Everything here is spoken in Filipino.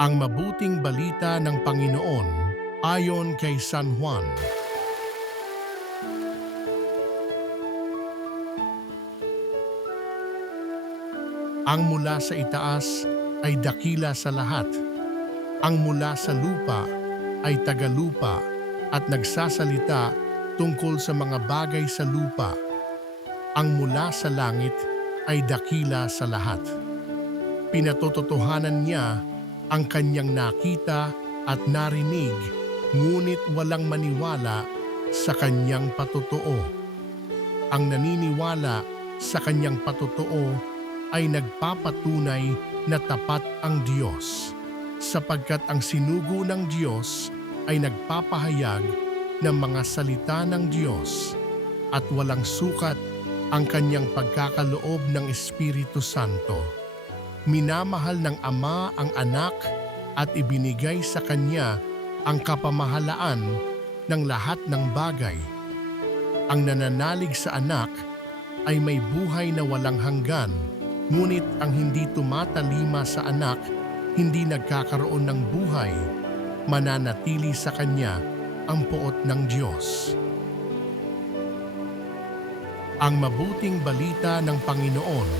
Ang mabuting balita ng Panginoon ayon kay San Juan. Ang mula sa itaas ay dakila sa lahat. Ang mula sa lupa ay tagalupa at nagsasalita tungkol sa mga bagay sa lupa. Ang mula sa langit ay dakila sa lahat. Pinatototohanan niya ang kanyang nakita at narinig, ngunit walang maniwala sa kanyang patotoo. Ang naniniwala sa kanyang patotoo ay nagpapatunay na tapat ang Diyos, sapagkat ang sinugo ng Diyos ay nagpapahayag ng mga salita ng Diyos at walang sukat ang kanyang pagkakaloob ng Espiritu Santo. Minamahal ng Ama ang Anak at ibinigay sa Kanya ang kapamahalaan ng lahat ng bagay. Ang nananalig sa Anak ay may buhay na walang hanggan, ngunit ang hindi tumatalima sa Anak hindi nagkakaroon ng buhay. Mananatili sa Kanya ang poot ng Diyos. Ang mabuting balita ng Panginoon